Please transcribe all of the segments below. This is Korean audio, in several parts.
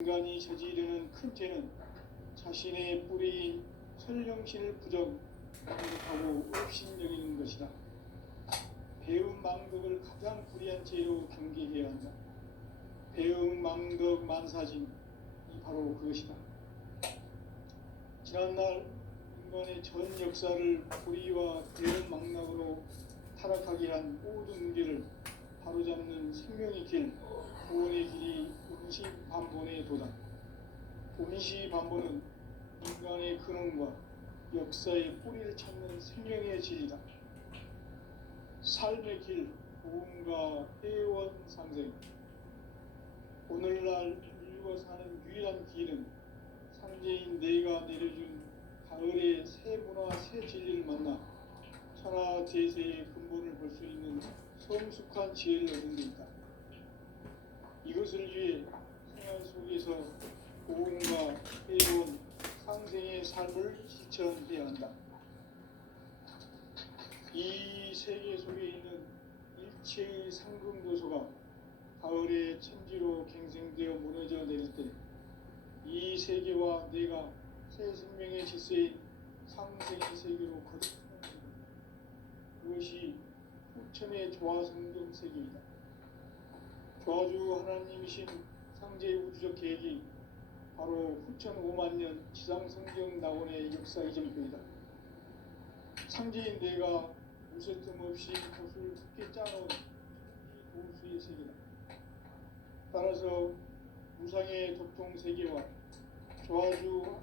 인간이 저지르는 큰 죄는 자신의 뿌리인 선령신을 부정하고 업신여기는 것이다. 배음 망덕을 가장 불의한 죄로 경계해야 한다. 배음 망덕 만사진이 바로 그것이다. 지난날 인간의 전 역사를 불의와 배음 망락으로 타락하게 한 모든 문제를 바로잡는 생명의 길, 구원의 길이 운시반본에 도다. 운시반본은 인간의 근원과 역사의 뿌리를 찾는 생명의 진리다. 삶의 길, 보험과 회원 상생. 오늘날 인류가 사는 유일한 길은 상제인 내가 내려준 가을의 새 문화, 새 진리를 만나 천하 제세의 근본을 볼 수 있는 성숙한 지혜를 얻는 데 있다. 이것을 위해 생활 속에서 보험과 회원, 상생의 삶을 실천해야 한다. 이 세계 속에 있는 일체의 상금도서가 가을의 천지로 갱생되어 무너져 내릴 때 이 세계와 내가 새 생명의 질서인 상생의 세계로 거듭나는 그것이 후천의 조화성경 세계이다. 조화주 하나님이신 상제의 우주적 계획이 바로 후천 5만 년 지상성경 낙원의 역사 이전표이다. 상제인 내가 무쇠 틈 없이 곳을 굳게 짜놓은 도수의 세계다. 따라서 무상의 도통 세계와 조화주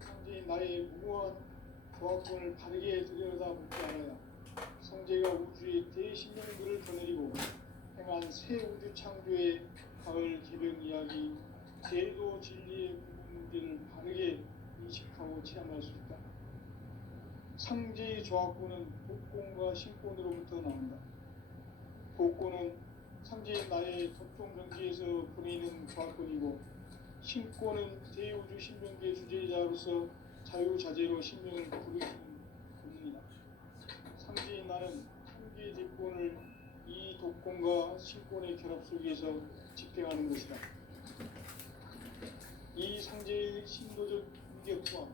상제인 나의 무모한 조화권을 바르게 들여다볼 줄 알아야 상제가 우주의 대신령들을 거느리고 행한 새 우주 창조의 가을 개병 이야기, 제도 진리의 문제를 바르게 인식하고 체험할 수 있다. 상제의 조화권은 복권과 신권으로부터 나온다. 복권은 상제의 나의 독종 경지에서 보내는 조화권이고, 신권은 대우주 신명계 주제자로서 자유자재로 신명을 부르시는 본능이다. 상제의 나는 상계의 대권을 이 독권과 신권의 결합 속에서 집행하는 것이다. 이 상제의 신도적 인격과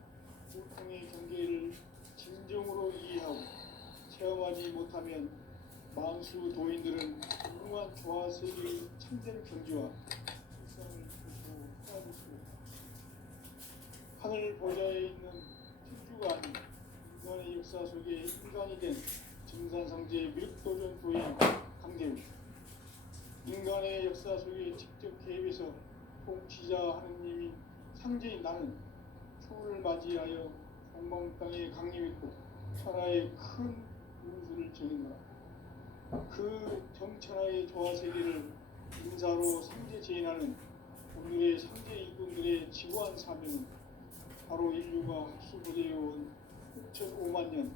고통의 경계를 진정으로 이해하고 체험하지 못하면 만수 도인들은 무궁한 조화 세계의 참된 경지와 실상을 보고 헤아릴 수 없다. 하늘 보좌에 있는 천주가 아닌 인간의 역사 속에 인간이 된 증산상제의 미륵도전 도인 강대우, 인간의 역사 속에 직접 개입해서 통치자 하느님인 상제인 나는 추운을 맞이하여 동방 땅에 강림했고 천하의 큰 운수를 정했노라. 그 정천하의 조화세계를 인사로 상제 제인하는 오늘의 상제 일꾼들의 지구한 사명은 바로 인류가 합수부대해온 6,5만 년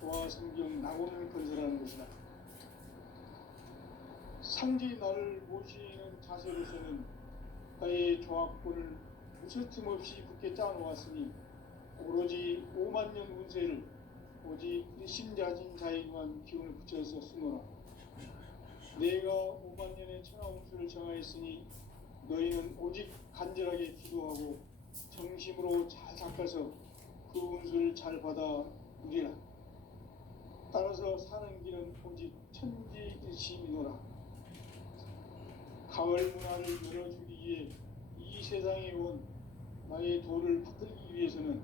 조화성경 낙원을 건설하는 것이다. 상제의 나를 모시는 자세로서는 나의 조화권을 무쇠틈 없이 굳게 짜놓았으니 오로지 5만 년 운세를 오직 일심자진 자에게만 기운을 붙여서 쓰노라. 내가 5만 년의 천하 운수를 정하였으니 너희는 오직 간절하게 기도하고 정심으로 잘 닦아서 그 운수를 잘 받아 누리라. 따라서 사는 길은 오직 천지일심이노라. 가을 문화를 열어주기 위해 이 세상에 온 나의 도를 받들기 위해서는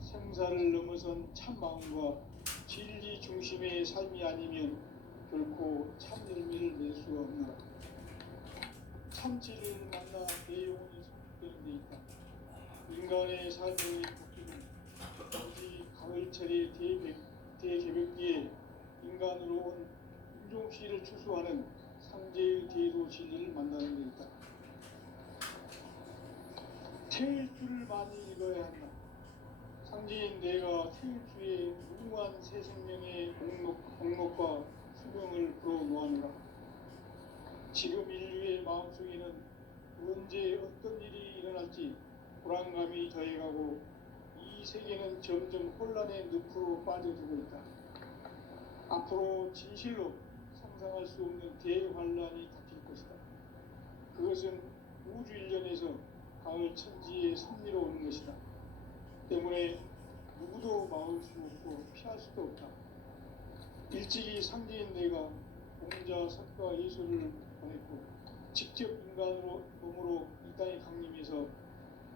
생사를 넘어선 참 마음과 진리 중심의 삶이 아니면 결코 참 열매를 낼 수가 없노라. 참 진리를 만나 대영혼이 성숙되는 데 있다. 인간의 삶의 도끼는 오직 가을철의 대개벽기에 인간으로 온 인종시를 추수하는 상제의 대도 진리를 만나는 데 있다. 태일주를 많이 읽어야 한다. 상제인 내가 태일주의 무궁한 새 생명의 목록과 수명을 불어놓아노라. 지금 인류의 마음속에는 언제 어떤 일이 일어날지 불안감이 더해가고 이 세계는 점점 혼란의 늪으로 빠져들고 있다. 앞으로 진실로 상상할 수 없는 대환란이 닥칠 것이다. 그것은 우주 일련에서 가을 천지의 섭리로 오는 것이다. 때문에 누구도 막을 수 없고 피할 수도 없다. 일찍이 상제인 내가 공자, 석가, 예술을 보냈고 직접 인간으로 몸으로 이 땅에 강림해서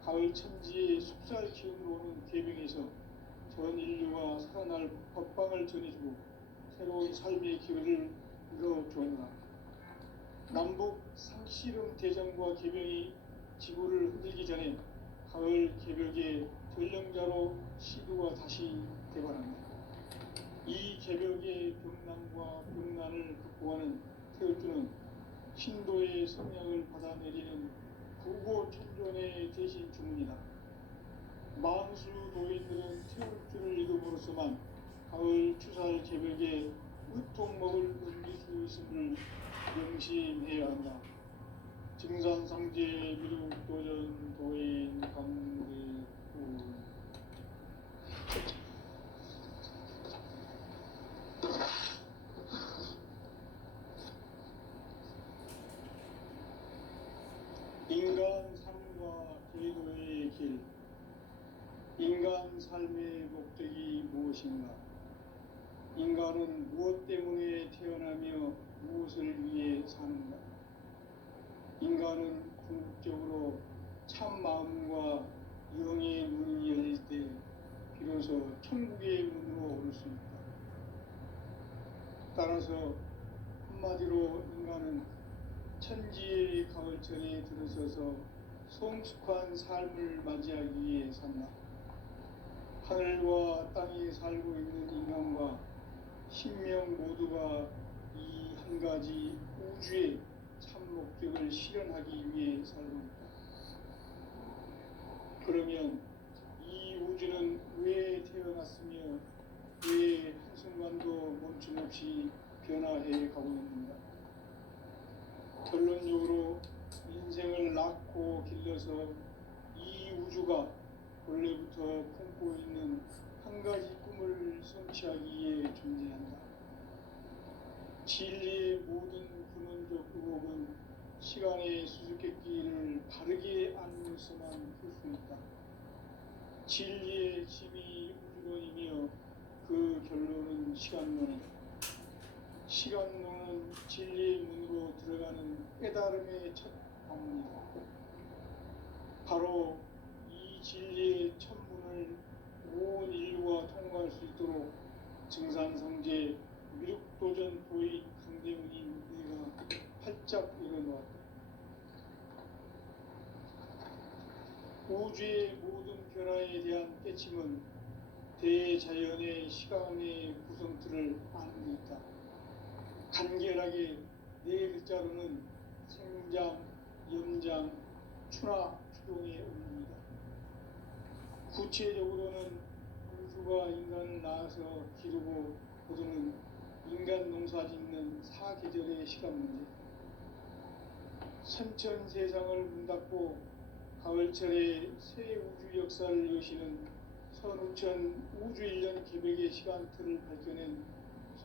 가을 천지의 숲살 기운으로 오는 계병에서 전 인류가 살아날 법방을 전해주고 새로운 삶의 기회를 이뤄주었노라. 남북 상씨름 대전과 계병이 지구를 흔들기 전에 가을 개벽의 전령자로 시두가 다시 개발한다. 이 개벽의 병난과 병난을 극복하는 태울주는 신도의 성령을 받아내리는 구고천존의 대신 주문이다. 망수 도인들은 태울주를 이름으로서만 가을 추살 개벽에 으통먹을 옮길 수 있음을 명심해야 한다. 증산상제 미륵도전 도인 강대구 인간 삶과 제도의 길. 인간 삶의 목적이 무엇인가? 인간은 무엇 때문에 태어나며 무엇을 위해 사는가? 인간은 궁극적으로 참 마음과 영의 문이 열릴 때 비로소 천국의 문으로 오를 수 있다. 따라서 한마디로 인간은 천지의 가을철에 들어서서 성숙한 삶을 맞이하기 위해 산다. 하늘과 땅에 살고 있는 인간과 신명 모두가 이 한 가지 우주의 참 목적을 실현하기 위해 살고 있다. 그러면 이 우주는 왜 태어났으며 왜 한순간도 멈춤없이 변화해 가고 있는가? 결론적으로 인생을 낳고 길러서 이 우주가 원래부터 품고 있는 한 가지 꿈을 성취하기 위해 존재한다. 진리의 모든 근원적 의혹은 시간의 수수께끼를 바르게 알면서만 풀 수 있다. 진리의 핵심이 우주론이며 그 결론은 시간론이다. 시간론은 진리의 문으로 들어가는 깨달음의 첫 방문이다. 바로 이 진리의 첫 문을 온 인류가 통과할 수 있도록 증산성제 미륵도전 도인 강대문인 내가 활짝 일어놓았다. 우주의 모든 변화에 대한 깨침은 대자연의 시간의 구성틀을 아는 데 있다. 간결하게 네 글자로는 생장, 염장, 추나 추동의 의미입니다. 구체적으로는 우주가 인간을 낳아서 기르고 거두는 인간 농사 짓는 사계절의 시간 문제. 선천 세상을 문닫고 가을철에 새 우주 역사를 여시는 선우천 우주 1년 기백의 시간틀을 밝혀낸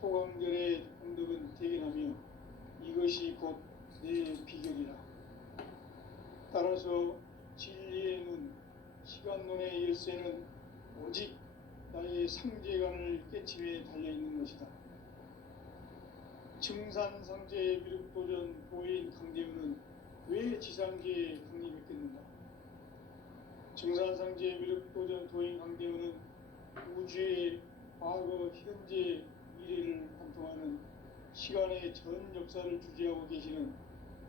소강절의 공덕은 대견하며 이것이 곧 내 비결이라. 따라서 진리의 눈, 시간론의 열쇠는 오직 나의 상제관을 깨침에 달려있는 것이다. 증산상제 미륵도전 보인 강대우는 왜 지상계에 강림했겠는가? 증산상제 미륵도전 도인 강대우는 우주의 과거, 현재, 미래를 관통하는 시간의 전 역사를 주재하고 계시는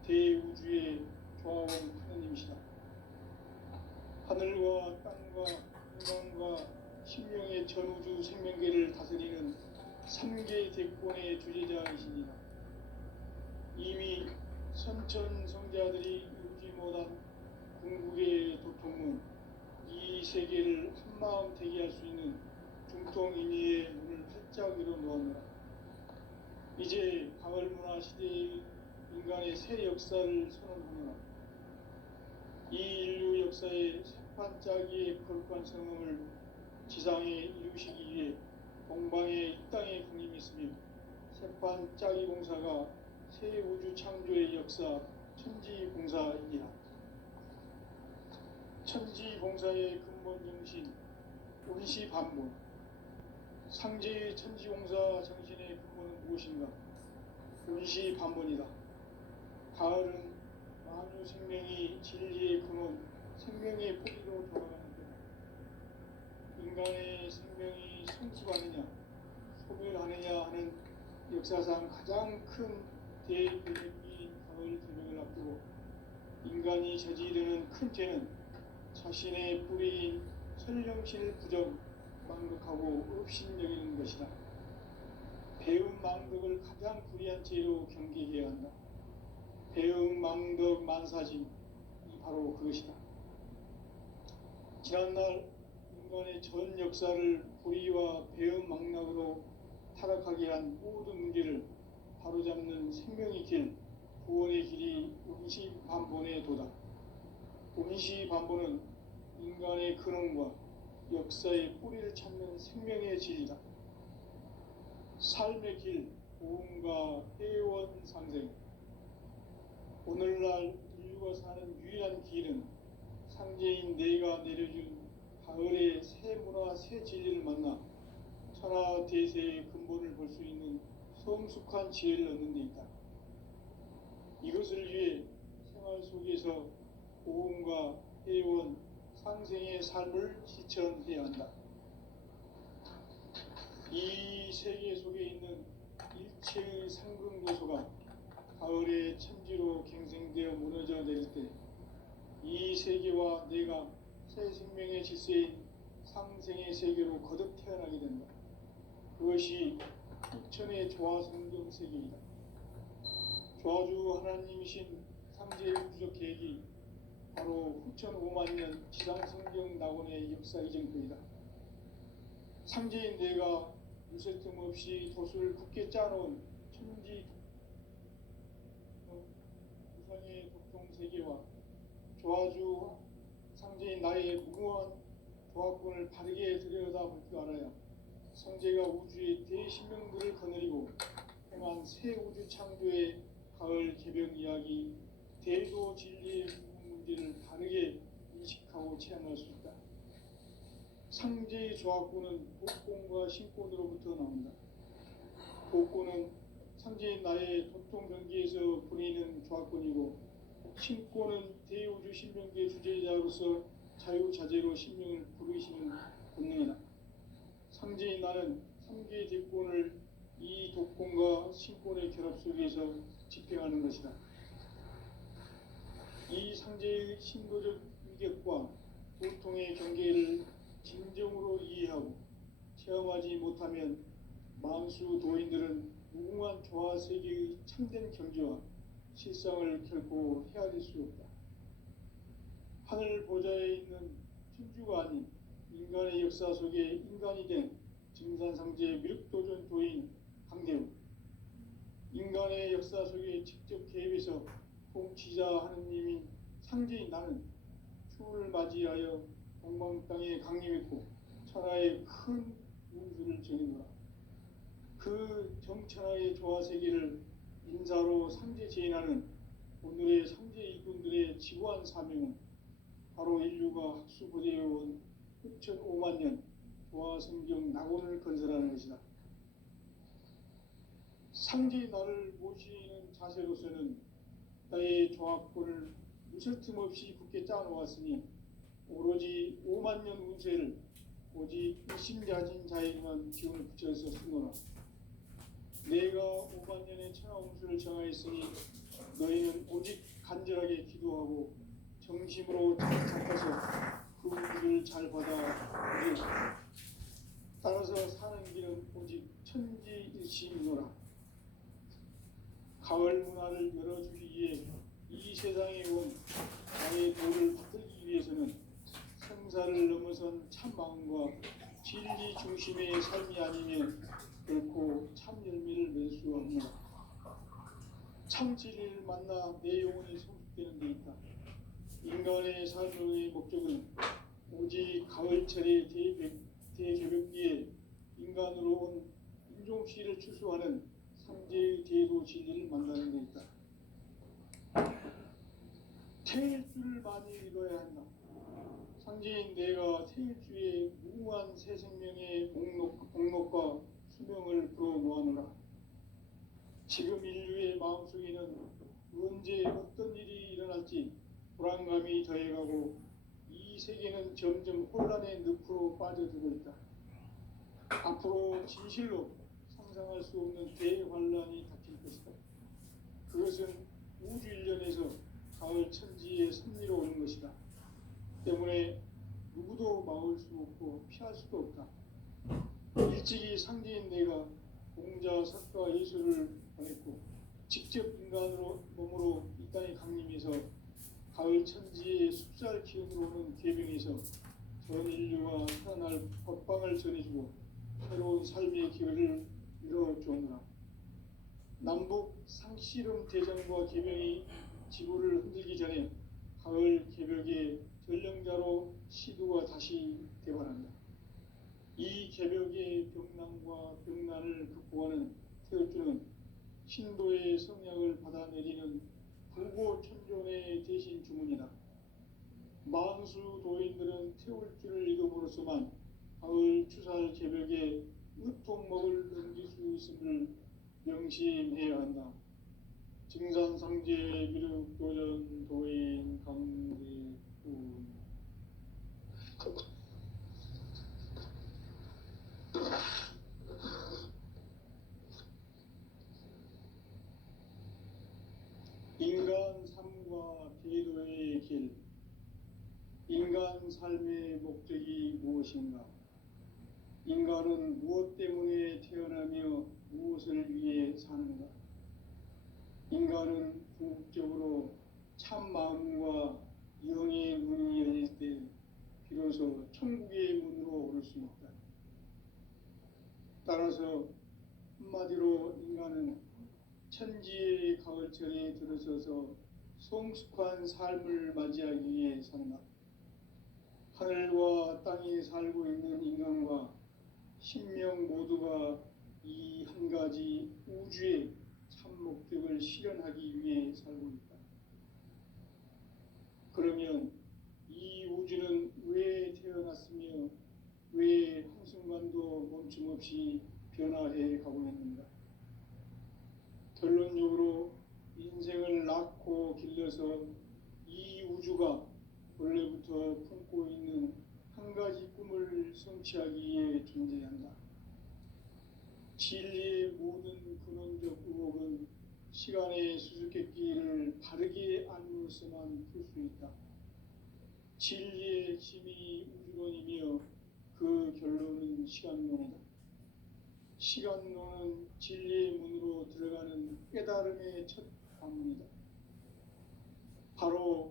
대우주의 조화원 하느님이시다. 하늘과 땅과 인간과 신명의 전우주 생명계를 다스리는 3개 대권의 주제자이십니다. 이미 선천성자들이 이루지 못한 궁극의 도통문, 이 세계를 한마음 되게 할 수 있는 중통인의의 문을 활짝 열어놓았노라. 이제 가을문화 시대의 인간의 새 역사를 선언하노라. 이 인류 역사의 새판짜기의 거룩한 성음을 지상에 이루시기 위해 동방의 이 땅에 강림했으며 새판짜기 공사가 새 우주 창조의 역사 천지공사이니라. 천지봉사의 근본 정신, 운시반본. 상제의 천지공사 정신의 근본은 무엇인가? 운시반본이다. 가을은 만유 생명이 진리의 근원, 생명의 뿌리로 돌아가는 때다. 인간의 생명이 성숙하느냐, 소멸하느냐 하는 역사상 가장 큰 대변혁이 가을 개명을 앞두고 인간이 저지르는 큰 죄는 자신의 뿌리인 선령신을 부정, 망덕하고 업신여기는 것이다. 배움 망덕을 가장 불의한 죄로 경계해야 한다. 배움 망덕 만사짐이 바로 그것이다. 지난날 인간의 전 역사를 불의와 배움 망락으로 타락하게 한 모든 문제를 바로잡는 생명의 길, 구원의 길이 운시반본의 도다. 운시반본은 인간의 근원과 역사의 뿌리를 찾는 생명의 진리다. 삶의 길, 보험과 회원 상생. 오늘날 인류가 사는 유일한 길은 상제인 내가 내려준 가을의 새 문화, 새 진리를 만나 천하 대세의 근본을 볼 수 있는 성숙한 지혜를 얻는 데 있다. 이것을 위해 생활 속에서 보험과 회원, 상생의 삶을 실천해야 한다. 이 세계 속에 있는 일체의 상급 요소가 가을의 천지로 갱생되어 무너져 내릴 때 이 세계와 내가 새 생명의 질서인 상생의 세계로 거듭 태어나게 된다. 그것이 후천의 조화성경 세계이다. 조화주 하나님이신 상제의 부적 계획이 바로 후천 5만년 지상성경 낙원의 역사 이전표이다. 상제인 내가 유세 틈 없이 돛을 굳게 짜놓은 천지 우상의 독통 세계와 조화주 상제인 나의 무궁한 조화권을 바르게 들여다볼 줄 알아야 성제가 우주의 대신명들을 거느리고 행한 새 우주 창조의 가을 개병 이야기, 대도 진리의 문제를 바르게 인식하고 체험할 수 있다. 상제의 조화권은 복권과 신권으로부터 나온다. 복권은 상제인 나의 도통 경기에서 보내는 조화권이고, 신권은 대우주 신명기의 주제자로서 자유자재로 신명을 부르시는 본능이다. 상제인 나는 3개의 대권을 이 독권과 신권의 결합 속에서 집행하는 것이다. 이 상제의 신도적 위격과 고통의 경계를 진정으로 이해하고 체험하지 못하면 만수 도인들은 무궁한 조화 세계의 참된 경지와 실상을 결코 헤아릴 수 없다. 하늘 보좌에 있는 천주가 아닌 인간의 역사 속에 인간이 된 증산상제의 미륵도전 도인 강대우, 인간의 역사 속에 직접 개입해서 통치자 하느님인 상제인 나는 추운을 맞이하여 동방 땅에 강림했고 천하의 큰 운수를 정해노라. 그 정천하의 조화 세계를 인사로 상제 제인하는 오늘의 상제 일꾼들의 지구한 사명은 바로 인류가 학수고대해온 후천 5만년 조화성경 낙원을 건설하는 것이다. 상제의 나를 모시는 자세로서는 나의 조합권을 무설틈 없이 굳게 짜놓았으니 오로지 5만년 운세를 오직 일심자진 자에게만 기운을 붙여서 쓰노라. 내가 5만년의 천하 운수를 정하였으니 너희는 오직 간절하게 기도하고 정심으로 잘 잡아서 그 운수를 잘 받아 이겨. 따라서 사는 길은 오직 천지일심이노라. 가을 문화를 열어주기 위해 이 세상에 온 나의 도를 붙들기 위해서는 생사를 넘어선 참 마음과 진리 중심의 삶이 아니면 결코 참 열매를 맺을 수 없노라. 참 진리를 만나 내 영혼이 성숙되는 데 있다. 인간의 삶의 목적은 오직 가을철의 대개벽기에 인간으로 온 인종씨를 추수하는 상제의 대도 진리를 만나는 데 있다. 책 줄을 많이 읽어야 한다. 상제인 내가 태일주의 무한 새 생명의 목록과 수명을 불어모아노라. 지금 인류의 마음속에는 언제 어떤 일이 일어날지 불안감이 더해가고 이 세계는 점점 혼란의 늪으로 빠져들고 있다. 앞으로 진실로 상상할 수 없는 대환란이 닥칠 것이다. 그것은 우주 일련에서 가을 천지의 섭리로 오는 것이다. 때문에 누구도 막을 수 없고 피할 수도 없다. 일찍이 상제인 내가 공자, 석가, 예수를 보냈고 직접 인간으로 몸으로 이 땅에 강림해서 가을 천지의 숲살 기운으로 오는 계병에서 전 인류가 살아날 법방을 전해주고 새로운 삶의 기회를 이뤄주었노라. 남북 상씨름 대전과 계병이 지구를 흔들기 전에 가을 개벽의 전령자로 시두가 다시 대발한다. 이 개벽의 병난과 병난을 극복하는 태울주는 신도의 성약을 받아내리는 불고천존의 대신 주문이다. 만수 도인들은 태울주를 읽음으로써만 가을 추살 개벽의 으통목을 넘길 수 있음을 명심해야 한다. 증산상제 미륵도전 도인 강대군. 인간 삶과 계도의 길. 인간 삶의 목적이 무엇인가? 인간은 무엇 때문에 태어나며 무엇을 위해 사는가? 인간은 궁극적으로 참 마음과 영의 문이 열릴 때 비로소 천국의 문으로 오를 수 있다. 따라서 한마디로 인간은 천지의 가을철에 들어서서 성숙한 삶을 맞이하기 위해 산다. 하늘과 땅에 살고 있는 인간과 신명 모두가 이 한 가지 우주의 참 목적을 실현하기 위해 살고 있다. 그러면 이 우주는 왜 태어났으며 왜 한순간도 멈춤없이 변화해 가고 있는가? 결론적으로 인생을 낳고 길러서 이 우주가 원래부터 품고 있는 한 가지 꿈을 성취하기 위해 존재한다. 진리의 모든 근원적 의혹은 시간의 수수께끼를 바르게 알므로서만 풀 수 있다. 진리의 힘이 우주론이며 그 결론은 시간론이다. 시간론은 진리의 문으로 들어가는 깨달음의 첫 관문이다. 바로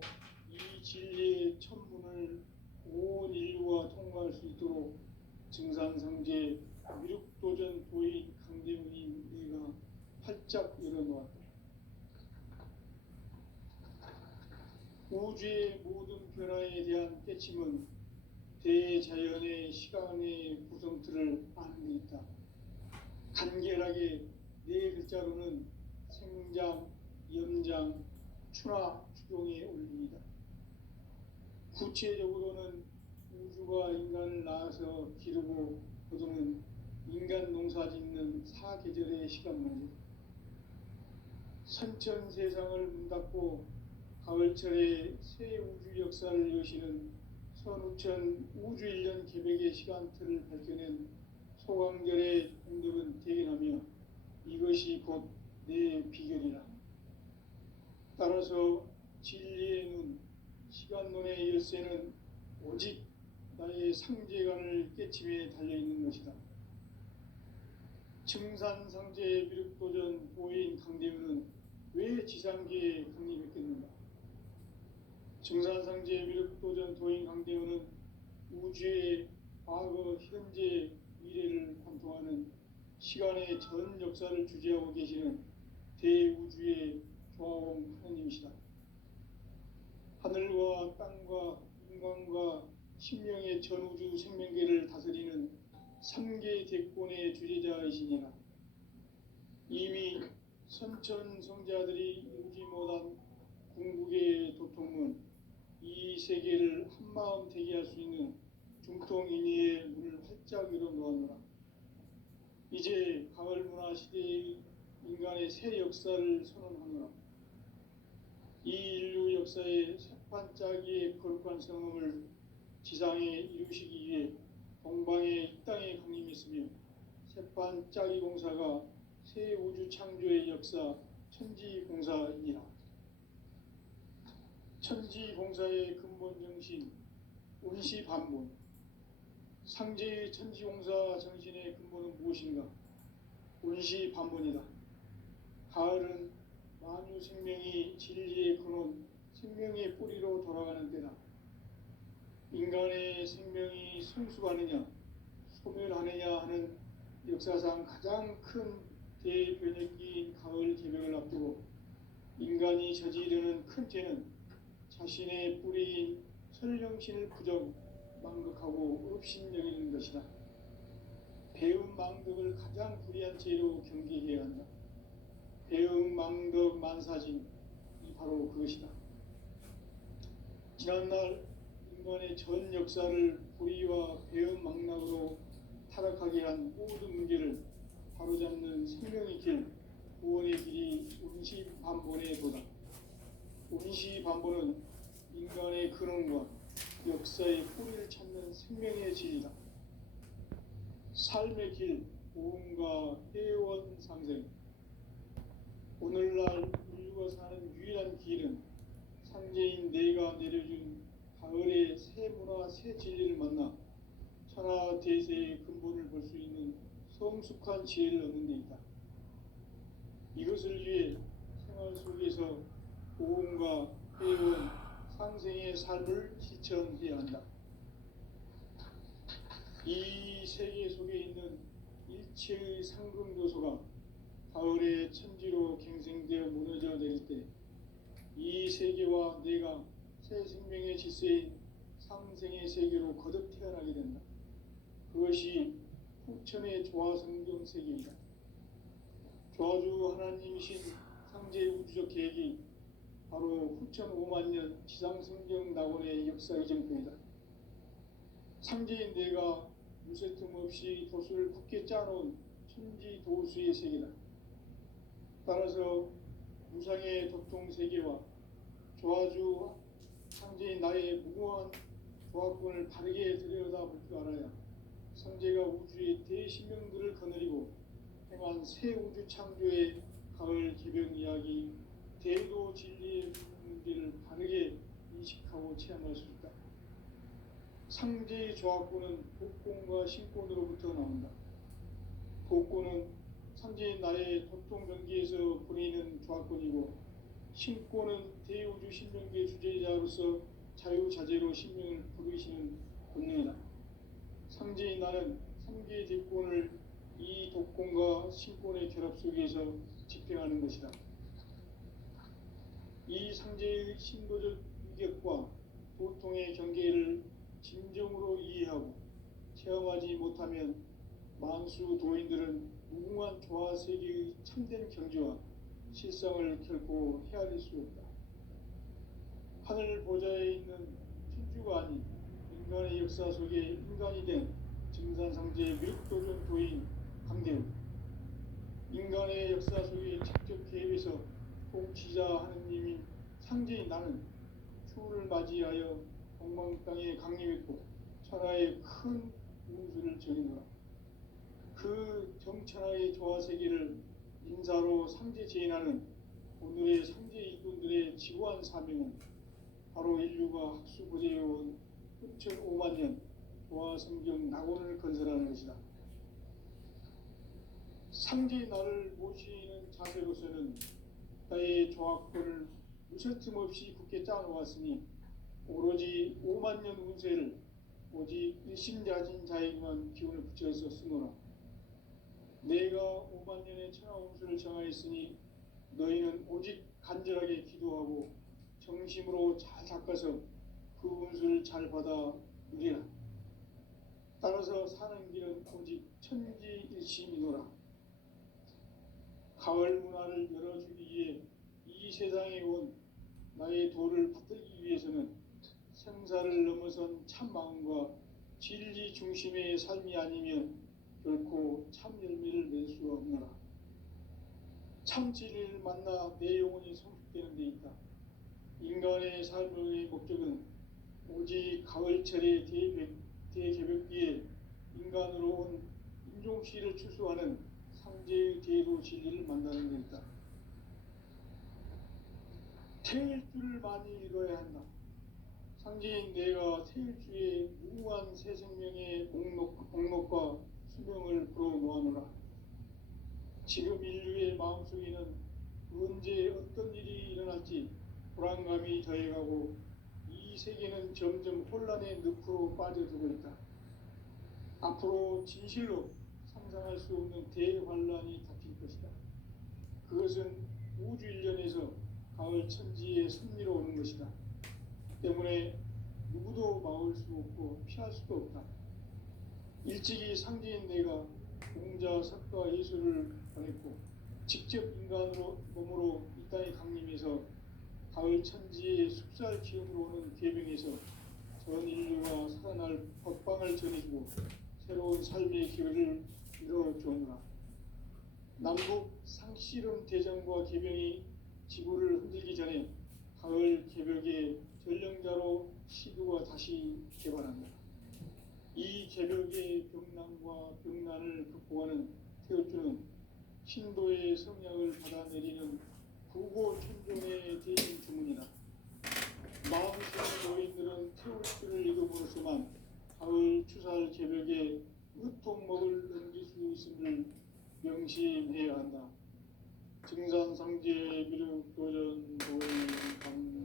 이 진리의 첫 문을 온 인류가 통과할 수 있도록 증산상제 미륵도전 도인 강대훈이 내가 활짝 열어놓았다. 우주의 모든 변화에 대한 깨침은 대자연의 시간의 구성틀을 아는 데 있다. 간결하게 네 글자로는 생장, 염장, 추나 추동의 원리이다. 구체적으로는 우주가 인간을 낳아서 기르고 거두는 인간 농사 짓는 사계절의 시간문이다. 선천세상을 문닫고 가을철에 새 우주 역사를 여시는 선우천 우주일년 개벽의 시간틀을 밝혀낸 소강절의 공덕은 대견하며 이것이 곧 내 비결이라. 따라서 진리의 눈, 시간론의 열쇠는 오직 나의 상제관을 깨침에 달려있는 것이다. 증산상제 미륵도전 도인 강대훈은 왜 지상계에 강림했겠는가? 증산상제 미륵도전 도인 강대훈은 우주의 과거, 현재, 미래를 관통하는 시간의 전 역사를 주재하고 계시는 대우주의 조화공 하나님이시다. 하늘과 땅과 인간과 신명의 전우주 생명계를 다스리는 3개 대권의 주재자이시니라. 이미 선천성자들이 이루지 못한 궁극의 도통은 이 세계를 한마음 되게 할 수 있는 활짝 일어놓았노라. 이제 가을 문화 시대의 인간의 새 역사를 선언하노라. 이 인류 역사의 새반짝이의 거룩한 성음을 지상에 이루시기 위해 동방의 이 땅에 강림했으며 새반짝이 공사가 새 우주 창조의 역사 천지공사이니라. 천지공사의 근본 정신 운시반본. 상제의 천지공사 정신의 근본은 무엇인가? 운시반본이다. 가을은 만유 생명이 진리의 근원, 생명의 뿌리로 돌아가는 때다. 인간의 생명이 성숙하느냐, 소멸하느냐 하는 역사상 가장 큰 대변혁기인 가을 개벽을 앞두고 인간이 저지르는 큰 죄는 자신의 뿌리인 설령신을 부정, 망극하고 업신여기는 것이다. 배움 망덕을 가장 불의한 죄로 경계해야 한다. 배움 망덕 만사진이 바로 그것이다. 지난날 인간의 전 역사를 불의와 배움 망락으로 타락하게 한 모든 문제를 바로잡는 생명의 길, 구원의 길이 운시반본에 도다. 운시반본은 인간의 근원과 역사의 뿌리를 찾는 생명의 질이다. 삶의 길, 보험과 회원상생. 오늘날 인류가 사는 유일한 길은 상제인 내가 내려준 가을의 새 문화, 새 진리를 만나 천하 대세의 근본을 볼 수 있는 성숙한 지혜를 얻는 데 있다. 이것을 위해 생활 속에서 보험과 회원, 상생의 삶을 실천해야 한다. 이 세계 속에 있는 일체의 상금 요소가 가을의 천지로 갱생되어 무너져 내릴 때 이 세계와 내가 새 생명의 질서인 상생의 세계로 거듭 태어나게 된다. 그것이 후천의 조화성경 세계이다. 조화주 하나님이신 상제 우주적 계획이 바로 후천 5만년 지상성경 낙원의 역사의 정표이다. 상제인 내가 무쇠 틈 없이 도수를 굳게 짜놓은 천지 도수의 세계다. 따라서 무상의 도통 세계와 조화주 상제인 나의 무고한 조화권을 바르게 들여다볼 줄 알아야 상제가 우주의 대신명들을 거느리고 행한 새 우주 창조의 가을 기병 이야기, 대도 진리의 문제를 바르게 인식하고 체험할 수 있다. 상제의 조화권은 복권과 신권으로부터 나온다. 복권은 상제인 나의 도통 경기에서 보내는 조화권이고 신권은 대우주 신명계의 주제자로서 자유자재로 신명을 부르시는 본능이다. 상제인 나는 3개의 뒷권을 이 독권과 신권의 결합 속에서 집행하는 것이다. 이 상제의 신도적 위격과 도통의 경계를 진정으로 이해하고 체험하지 못하면 만수 도인들은 무궁한 조화 세계의 참된 경지와 실상을 결코 헤아릴 수 없다. 하늘 보좌에 있는 천주가 아닌 인간의 역사 속에 인간이 된 증산상제의 묘도전 도인 강대우. 인간의 역사 속에 직접 개입해서 통치자 하느님인 상제인 나는 추운을 맞이하여 동방 땅에 강림했고 천하의 큰 운수를 정해노라. 그 정천하의 조화세계를 인사로 상제 제인하는 오늘의 상제 일꾼들의 지고한 사명은 바로 인류가 학수고대해온 후천 5만년 조화성경 낙원을 건설하는 것이다. 상제의 나를 모시는 자세로서는 나의 조화권을 무설틈 없이 굳게 짜놓았으니 오로지 5만년 운세를 오직 일심자진 자에게만 기운을 붙여서 쓰노라. 내가 5만년의 천하 운수를 정하였으니 너희는 오직 간절하게 기도하고 정심으로 잘 닦아서 그 운수를 잘 받아 누리라. 따라서 사는 길은 오직 천지일심이노라. 가을 문화를 열어주기 위해 이 세상에 온 나의 도를 받들기 위해서는 생사를 넘어선 참 마음과 진리 중심의 삶이 아니면 결코 참 열매를 낼 수 없노라. 참 진리를 만나 내 영혼이 성숙되는 데 있다. 인간의 삶의 목적은 오직 가을철의 대개벽기에 인간으로 온 인종시를 추수하는 상제의 대로 진리를 만나는 데 있다. 태일주를 많이 읽어야 한다. 상제인 내가 태일주의 무한 새 생명의 목록과 수명을 불어놓아노라. 지금 인류의 마음속에는 언제 어떤 일이 일어날지 불안감이 더해가고 이 세계는 점점 혼란의 늪으로 빠져들고 있다. 앞으로 진실로 상상할 수 없는 대환란이 닥칠 것이다. 그것은 우주 일련에서 가을 천지의 섭리로 오는 것이다. 때문에 누구도 막을 수 없고 피할 수도 없다. 일찍이 상제인 내가 공자, 석가, 예수를 보냈고 직접 인간으로 몸으로 이 땅에 강림해서 가을 천지의 숙살 기운으로 오는 계병에서 전 인류가 살아날 법방을 전해주고 새로운 삶의 기회를 이뤄주었노라. 남북 상씨름 대전과 계병이 지구를 흔들기 전에 가을 개벽의 전령자로 시도가 다시 개발한다. 이 개벽의 병난과 병난을 극복하는 태우주는 신도의 성령을 받아내리는 구고천종의 대인 주문이다. 마음속의 노인들은 태우주를 읽음으로써만 가을 추살 개벽의 으통목을 넘길 수 있음을 명심해야 한다. 증산상제 미륵 도전 도의 강리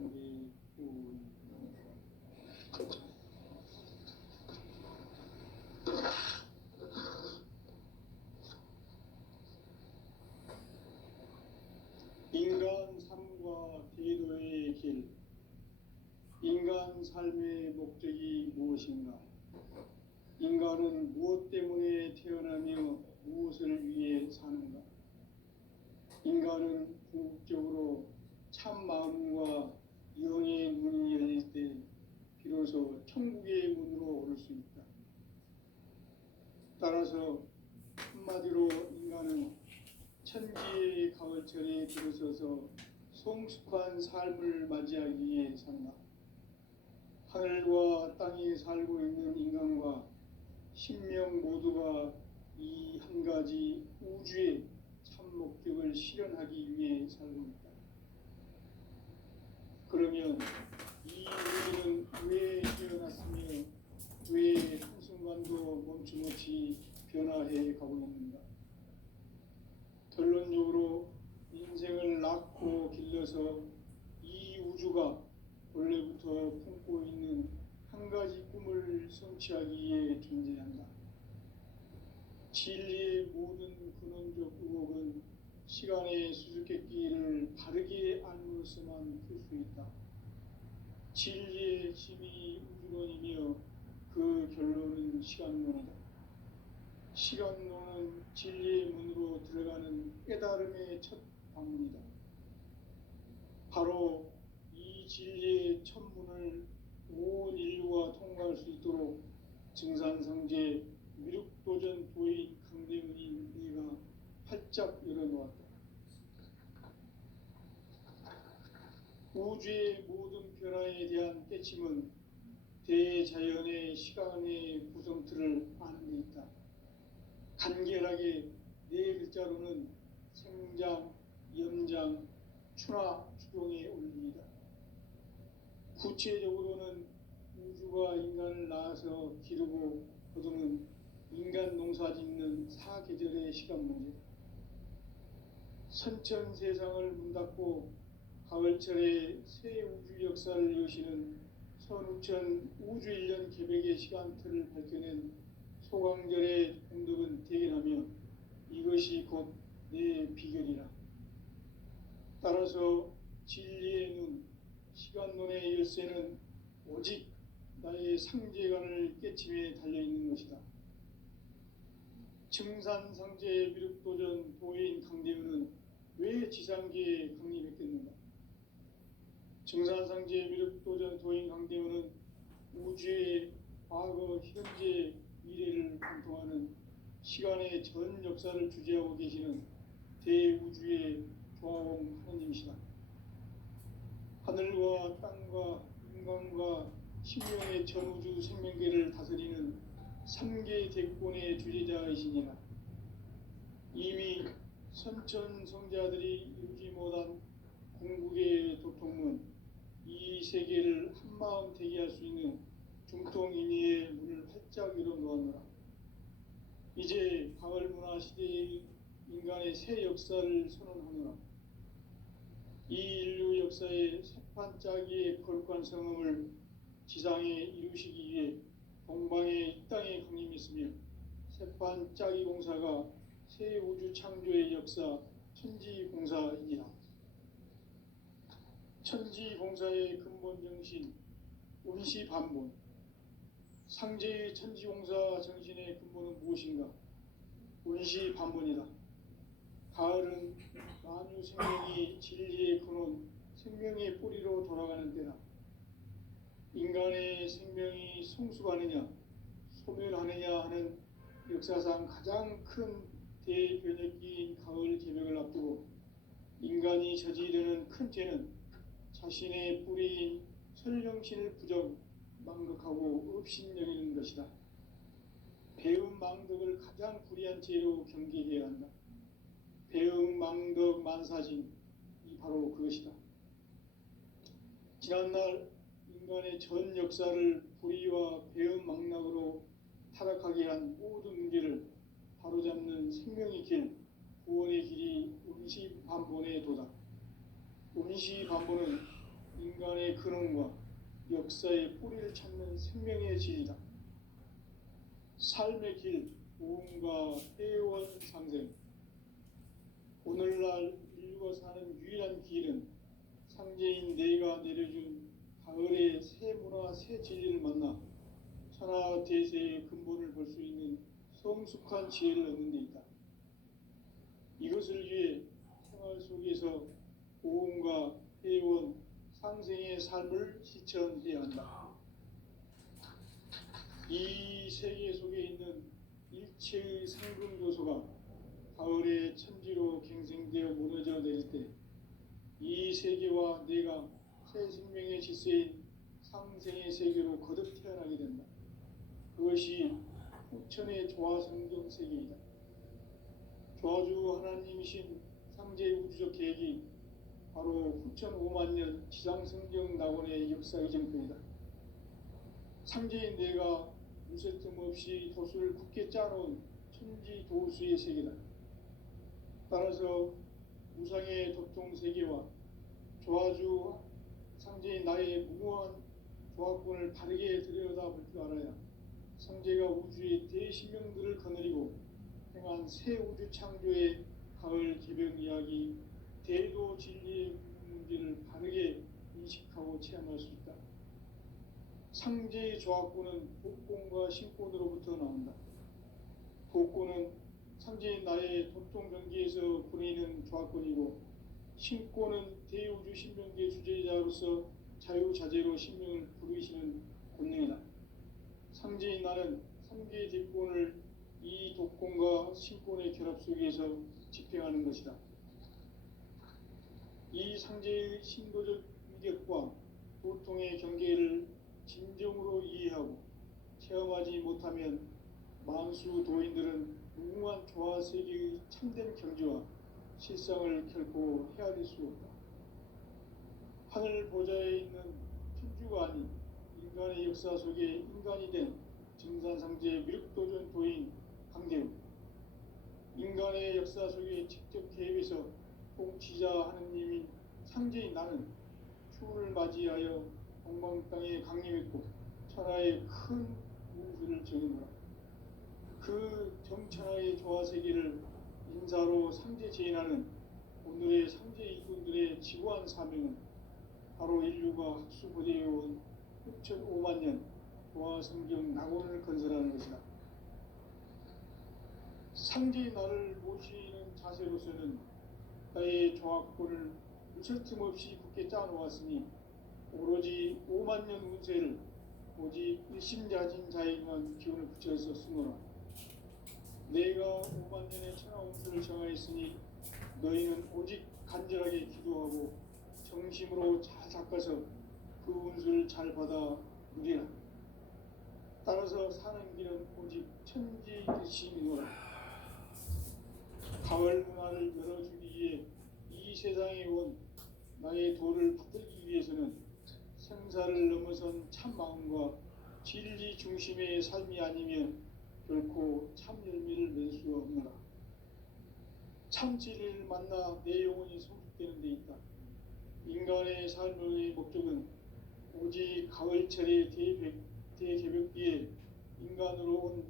인간 삶과 대도의 길. 인간 삶의 목적이 무엇인가? 인간은 무엇 때문에 태어나며 무엇을 위해 사는가? 인간은 궁극적으로 참 마음과 영의 문이 열릴 때 비로소 천국의 문으로 오를 수 있다. 따라서 한마디로 인간은 천지의 가을철에 들어서서 성숙한 삶을 맞이하기 위해 산다. 하늘과 땅에 살고 있는 인간과 신명 모두가 이 한 가지 우주의 참 목적을 실현하기 위해 살고 있다. 그러면 이 우주는 왜 태어났으며 왜 한순간도 멈춤없이 변화해 가고 있는가? 결론적으로 인생을 낳고 길러서 이 우주가 원래부터 품고 있는 한 가지 꿈을 성취하기 위해 존재한다. 진리의 모든 근원적 의혹은 시간의 수수께끼를 바르게 알므로서만 풀 수 있다. 진리의 핵심이 우주론이며 그 결론은 시간론이다. 시간론은 진리의 문으로 들어가는 깨달음의 첫 방문이다. 바로 이 진리의 첫 문을 온 인류가 통과할 수 있도록 증산상제 미륵도전 도인 강대문인 내가 활짝 열어놓았다. 우주의 모든 변화에 대한 깨침은 대자연의 시간의 구성틀을 아는 데 있다. 간결하게 네 글자로는 생장, 염장, 추나, 추동의 원리이다. 구체적으로는 우주가 인간을 낳아서 기르고 거두는 인간 농사 짓는 사계절의 시간 문제. 선천 세상을 문닫고 가을철에 새 우주 역사를 여시는 선우천 우주 1년 개백의 시간틀을 밝혀낸 소강절의 공덕은 대견하며 이것이 곧 내 비결이라. 따라서 진리의 눈, 시간론의 열쇠는 오직 나의 상제관을 깨침에 달려있는 것이다. 증산상제 미륵도전 도인 강대우는 왜 지상계에 강림했겠는가? 증산상제 미륵도전 도인 강대우는 우주의 과거, 현재, 미래를 관통하는 시간의 전 역사를 주재하고 계시는 대우주의 조화공 하느님이시다. 하늘과 땅과 인간과 신령의 전우주 생명계를 다스리는 삼계 대권의 주재자이시니라. 이미 선천성자들이 이루지 못한 궁극의 도통문, 이 세계를 한마음 되게 할 수 있는 중통인의의 문을 활짝 열어놓았노라. 이제 가을 문화 시대의 인간의 새 역사를 선언하노라. 이 인류 역사의 새판짜기의 거룩한 성음을 지상에 이루시기 위해 동방의 이 땅에 강림했으며, 새판짜기 공사가 새 우주 창조의 역사 천지공사이니라. 천지공사의 근본 정신 운시반본, 상제의 천지공사 정신의 근본은 무엇인가? 운시반본이다. 가을은 만유 생명이 진리의 근원, 생명의 뿌리로 돌아가는 때다. 인간의 생명이 성숙하느냐 소멸하느냐 하는 역사상 가장 큰 대변혁기인 가을 개명을 앞두고 인간이 저지르는 큰 죄는 자신의 뿌리인 설령신을 부정, 망극하고 업신여기는 것이다. 배음 망덕을 가장 불의한 죄로 경계해야 한다. 배음 망덕 만사진, 이 바로 그것이다. 지난날 인간의 전 역사를 불의와 배음 망락으로 타락하게 한 모든 문제를 바로잡는 생명의 길, 구원의 길이 운시반본의 도다. 운시반본은 인간의 근원과 역사의 뿌리를 찾는 생명의 질이다. 삶의 길, 오음과 회원 상생. 오늘날 인류가 사는 유일한 길은 상제인 내가 내려준 가을의 새 문화, 새 진리를 만나 천하 대세의 근본을 볼 수 있는 성숙한 지혜를 얻는 데 있다. 이것을 위해 생활 속에서 오음과 회원, 상생의 삶을 실천해야 한다. 이 세계 속에 있는 일체의 상금 요소가 가을의 천지로 갱생되어 무너져 내릴 때 이 세계와 내가 새 생명의 질서인 상생의 세계로 거듭 태어나게 된다. 그것이 후천의 조화성경 세계이다. 조화주 하나님이신 상제 우주적 계획이 바로 후천 5만 년 지상성경 낙원의 역사 이정표이다. 상제인 내가 무쇠 틈 없이 도수를 굳게 짜놓은 천지 도수의 세계다. 따라서 무상의 도통 세계와 조화주 상제인 나의 무모한 조화권을 바르게 들여다볼 줄 알아야 상제가 우주의 대신명들을 거느리고 행한 새 우주 창조의 가을 개병 이야기, 대도 진리의 문제를 바르게 인식하고 체험할 수 있다. 상제의 조화권은 복권과 신권으로부터 나온다. 복권은 상제인 나의 도통 경계에서 보내는 조화권이고, 신권은 대우주 신명계 주제자로서 자유자재로 신명을 부르시는 권능이다. 상제인 나는 3개의 뒷권을 이 독권과 신권의 결합 속에서 집행하는 것이다. 이 상제의 신도적 위력과 도통의 경계를 진정으로 이해하고 체험하지 못하면 만수 도인들은 무궁한 조화 세계의 참된 경지와 실상을 결코 헤아릴 수 없다. 하늘 보좌에 있는 천주가 아닌 인간의 역사 속에 인간이 된 증산상제 미륵도전 도인 강대우, 인간의 역사 속에 직접 개입해서 통치자 하느님인 상제인 나는 추운을 맞이하여 동방 땅에 강림했고 천하의 큰 우주를 정의노라. 그 정천하의 조화세계를 인사로 상제 제인하는 오늘의 상제 이군들의 지구한 사명은 바로 인류가 학수고대해온 6,5만 년 조화성경 낙원을 건설하는 것이다. 상제의 나를 모시는 자세로서는 나의 조화권을 무설틈 없이 굳게 짜놓았으니 오로지 5만 년 운세를 오직 일심자진 자에게만 기운을 붙여서 쓰노라. 내가 5만 년의 천하운수를 정하였으니 너희는 오직 간절하게 기도하고 정심으로 잘 닦아서 그 운수를 잘 받아 누리라. 따라서 사는 길은 오직 천지듯이니라. 가을 문화를 열어주기 위해 이 세상에 온 나의 도를 받들기 위해서는 생사를 넘어선 참 마음과 진리 중심의 삶이 아니면 결코 참 열매를 맺을 수 없노라. 참 진리를 만나 내 영혼이 성숙되는 데 있다. 인간의 삶의 목적은 오직 가을철의 대개벽기에 인간으로 온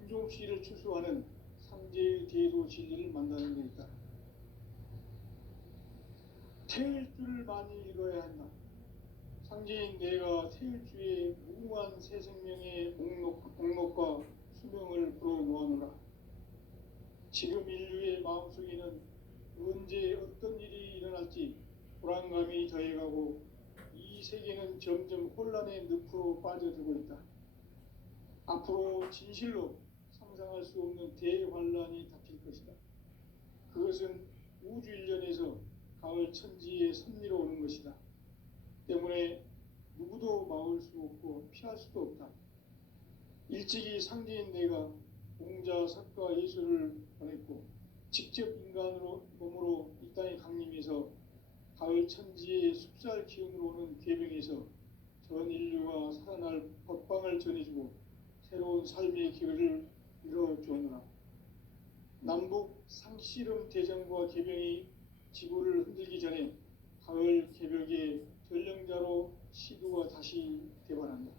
인종시를 추수하는 상제의 대도 진리를 만나는 데 있다. 태을 줄을 많이 읽어야 한다. 상제인 내가 태을주의 무궁한 새 생명의 목록과 수명을 불어놓아노라. 지금 인류의 마음속에는 언제 어떤 일이 일어날지 불안감이 더해가고 이 세계는 점점 혼란의 늪으로 빠져들고 있다. 앞으로 진실로 상상할 수 없는 대환란이 닥칠 것이다. 그것은 우주 일련에서 가을 천지의 섭리로 오는 것이다. 때문에 누구도 막을 수 없고 피할 수도 없다. 일찍이 상제인 내가 공자, 석가, 예수를 보냈고 직접 인간으로 몸으로 이 땅에 강림해서 가을 천지의 숲살 기운으로 오는 괴병에서 전 인류가 살아날 법방을 전해주고 새로운 삶의 기회를 이뤄주었노라. 남북 상씨름 대전과 개병이 지구를 흔들기 전에 가을 개벽의 전령자로 시두가 다시 대발한다.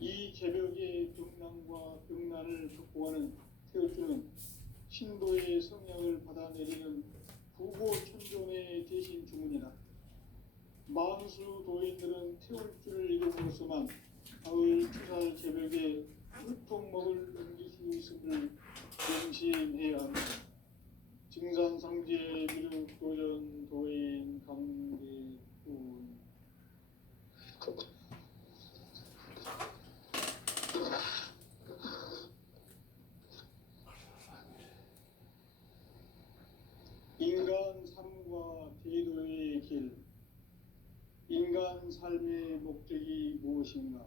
이 개벽의 병난과 병난을 극복하는 태울주는 신도의 성령을 받아내리는 부고천존의 대신 주문이다. 만수 도인들은 태울주를 이름으로서만 가을 추살 개벽의 으통먹을 넘길 수 있음을 명심해야 한다. 증산상제 미륵 도전 도인 강대군. 인간 삶과 대도의 길. 인간 삶의 목적이 무엇인가?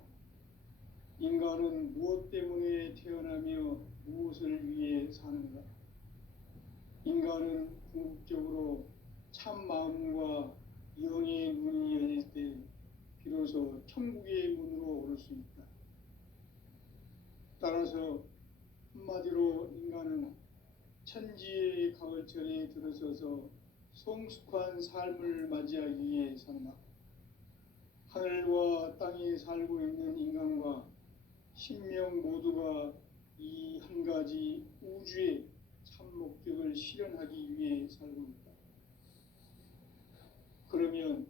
인간은 무엇 때문에 태어나며 무엇을 위해 사는가? 인간은 궁극적으로 참 마음과 영의 문이 열릴 때 비로소 천국의 문으로 오를 수 있다. 따라서 한마디로 인간은 천지의 가을철에 들어서서 성숙한 삶을 맞이하기 위해 산다. 하늘과 땅에 살고 있는 인간과 신명 모두가 이 한 가지 우주의 참 목적을 실현하기 위해 살고 있다. 그러면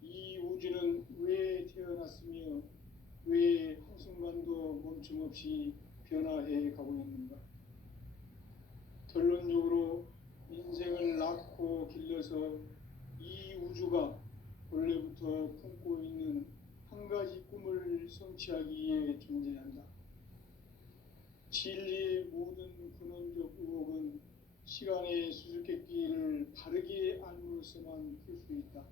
이 우주는 왜 태어났으며 왜 한순간도 멈춤 없이 변화해 가고 있는가? 결론적으로 인생을 낳고 길러서 이 우주가 원래부터 품고 있는 한 가지 꿈을 성취하기 위해 존재한다. 진리의 모든 근원적 의혹은 시간의 수수께끼를 바르게 알므로서만 풀 수 있다.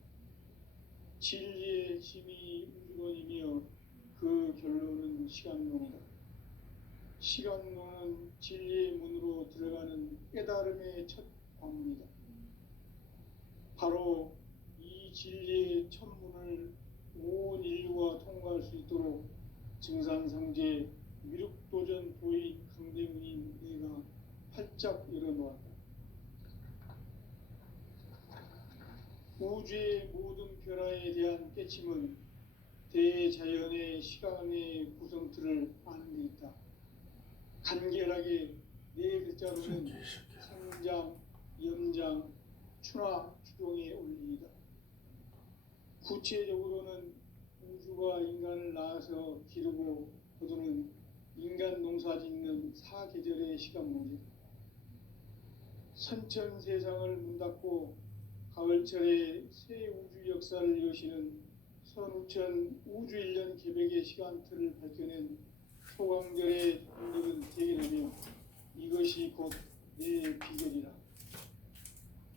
진리의 핵심이 우주론이며 그 결론은 시간론이다. 시간론은 진리의 문으로 들어가는 깨달음의 첫 관문이다. 바로 이 진리의 첫 문을 온 인류가 통과할 수 있도록 증산상제 미륵도전 도인 강대문인 내가 활짝 열어놓았다. 우주의 모든 변화에 대한 깨침은 대자연의 시간의 구성틀을 아는 데 있다. 간결하게 네 글자로는 생장, 염장, 추나 추종의 원리이다. 구체적으로는 우주가 인간을 낳아서 기르고 거두는 인간 농사 짓는 사계절의 시간 문제. 선천 세상을 문 닫고 가을철에 새 우주 역사를 여시는 선우천 우주일년 계획의 시간표를 밝혀낸 소강렬의 능력은 대견하며 이것이 곧 내 비결이라.